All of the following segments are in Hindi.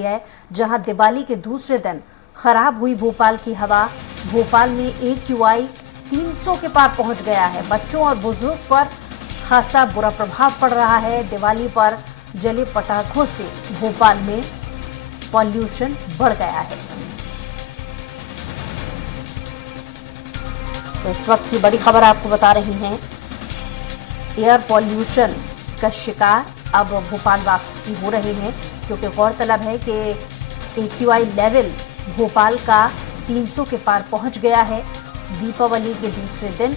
है, जहां दिवाली के दूसरे दिन खराब हुई भोपाल की हवा। भोपाल में AQI 300 के पार पहुंच गया है। बच्चों और बुजुर्ग पर खासा बुरा प्रभाव पड़ रहा है। दिवाली पर जले पटाखों से भोपाल में पॉल्यूशन बढ़ गया है। तो इस वक्त की बड़ी खबर आपको बता रही हैं, एयर पॉल्यूशन का शिकार अब भोपाल वासी हो रहे हैं, क्योंकि गौरतलब है कि AQI लेवल भोपाल का 300 के पार पहुंच गया है। दीपावली के दूसरे दिन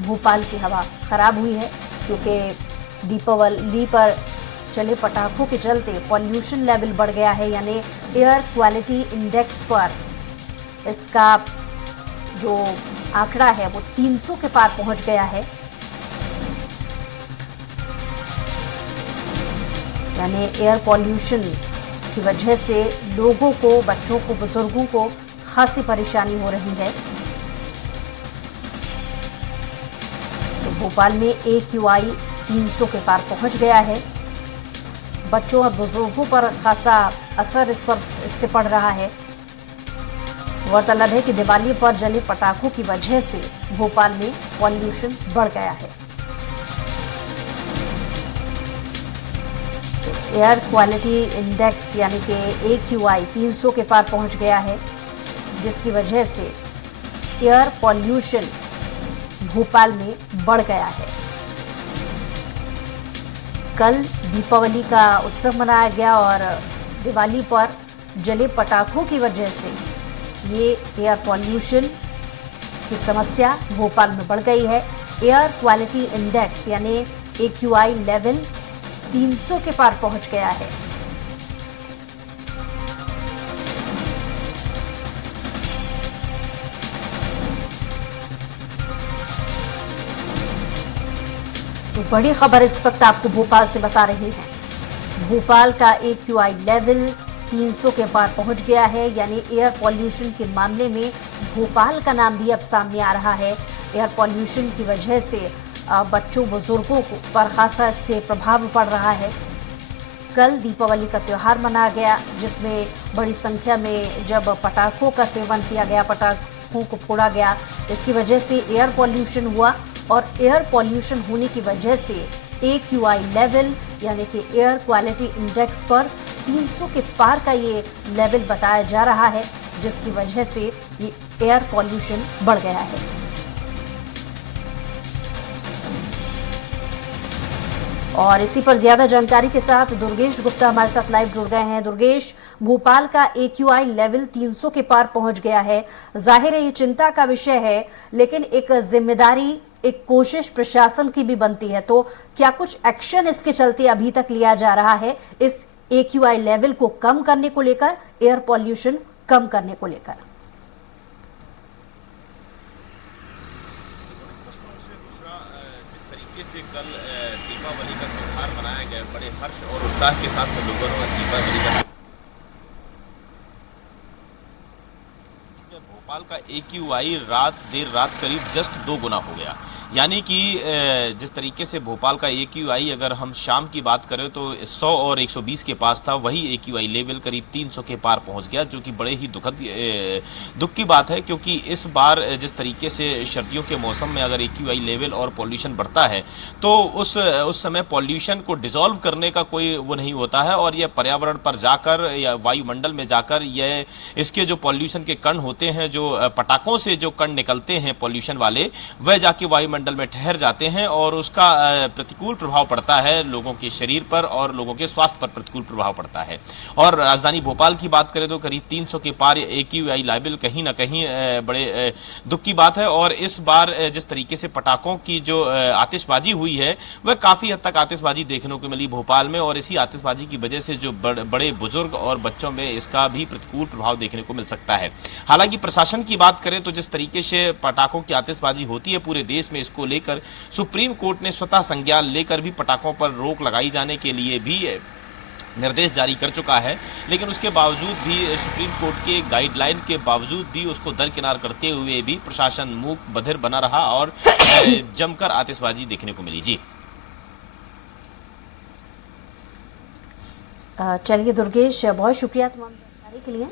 भोपाल की हवा खराब हुई है, क्योंकि दीपावली पर चले पटाखों के चलते पॉल्यूशन लेवल बढ़ गया है, यानी एयर क्वालिटी इंडेक्स पर इसका जो आंकड़ा है वो 300 के पार पहुंच गया है। यानी एयर पॉल्यूशन की वजह से लोगों को, बच्चों को, बुजुर्गों को खासी परेशानी हो रही है। तो भोपाल में AQI 300 के पार पहुंच गया है। बच्चों और बुजुर्गों पर खासा असर इससे पड़ रहा है। गौरतलब है कि दिवाली पर जले पटाखों की वजह से भोपाल में पॉल्यूशन बढ़ गया है। एयर क्वालिटी इंडेक्स यानी कि AQI 300 के पार पहुंच गया है, जिसकी वजह से एयर पॉल्यूशन भोपाल में बढ़ गया है। कल दीपावली का उत्सव मनाया गया और दिवाली पर जले पटाखों की वजह से ये एयर पॉल्यूशन की समस्या भोपाल में बढ़ गई है। एयर क्वालिटी इंडेक्स यानी AQI लेवल 300 के पार पहुंच गया है। तो बड़ी खबर इस वक्त आपको भोपाल से बता रही है। भोपाल का AQI लेवल 300 के पार पहुंच गया है, यानी एयर पॉल्यूशन के मामले में भोपाल का नाम भी अब सामने आ रहा है। एयर पॉल्यूशन की वजह से बच्चों, बुजुर्गों को पर खासा इससे प्रभाव पड़ रहा है। कल दीपावली का त्यौहार मनाया गया, जिसमें बड़ी संख्या में जब पटाखों का सेवन किया गया, पटाखों को फोड़ा गया, इसकी वजह से एयर पॉल्यूशन हुआ और एयर पॉल्यूशन होने की वजह से AQI लेवल यानी कि एयर क्वालिटी इंडेक्स पर 300 के पार का ये लेवल बताया जा रहा है, जिसकी वजह से ये एयर पॉल्यूशन बढ़ गया है। और इसी पर ज्यादा जानकारी के साथ दुर्गेश गुप्ता हमारे साथ लाइव जुड़ गए हैं। दुर्गेश, भोपाल का AQI लेवल 300 के पार पहुंच गया है। जाहिर है ये चिंता का विषय है, लेकिन एक जिम्मेदारी, एक कोशिश प्रशासन की भी बनती है। तो क्या कुछ एक्शन इसके चलते अभी तक लिया जा रहा है इस AQI लेवल को कम करने को लेकर, एयर पॉल्यूशन कम करने को लेकर? से कल दीपावली का त्योहार मनाया गया, बड़े हर्ष और उत्साह के साथ लोगों ने दीपावली का भोपाल का AQI देर रात करीब जस्ट 2 गुना हो गया। यानी कि जिस तरीके से भोपाल का AQI अगर हम शाम की बात करें तो 100 और 120 के पास था, वही AQI लेवल करीब 300 के पार पहुंच गया, जो कि बड़े ही दुख की बात है। क्योंकि इस बार जिस तरीके से सर्दियों के मौसम में अगर AQI लेवल और पॉल्यूशन बढ़ता है तो उस समय पॉल्यूशन को डिसॉल्व करने का कोई वो नहीं होता है, और यह पर्यावरण पर जाकर या वायुमंडल में जाकर यह इसके जो पॉल्यूशन के कण होते हैं, जो पटाखों से जो कण निकलते हैं पॉल्यूशन वाले, वह जाके वायुमंडल में ठहर जाते हैं और उसका प्रतिकूल प्रभाव पड़ता है लोगों के शरीर पर और लोगों के स्वास्थ्य पर प्रतिकूल प्रभाव पड़ता है। और राजधानी भोपाल की बात करें तो करीब 300 के पार AQI लेवल कहीं ना कहीं बड़े दुख की बात है। और इस बार जिस तरीके से पटाखों की जो आतिशबाजी हुई है, वह काफी हद तक आतिशबाजी देखने को मिली भोपाल में, और इसी आतिशबाजी की वजह से जो बड़े बुजुर्ग और बच्चों में इसका भी प्रतिकूल प्रभाव देखने को मिल सकता है। हालांकि प्रशासन की बात करें तो जिस तरीके से पटाखों की आतिशबाजी होती है पूरे देश में, इसको लेकर सुप्रीम कोर्ट ने स्वतः संज्ञान लेकर भी पटाखों पर रोक लगाई जाने के लिए भी निर्देश जारी कर चुका है। लेकिन उसके बावजूद भी, सुप्रीम कोर्ट के गाइडलाइन के बावजूद भी, उसको दरकिनार करते हुए भी प्रशासन मूक बधिर बना रहा और जमकर आतिशबाजी देखने को मिली। जी चलिए दुर्गेश, बहुत शुक्रिया तमाम जानकारी के लिए।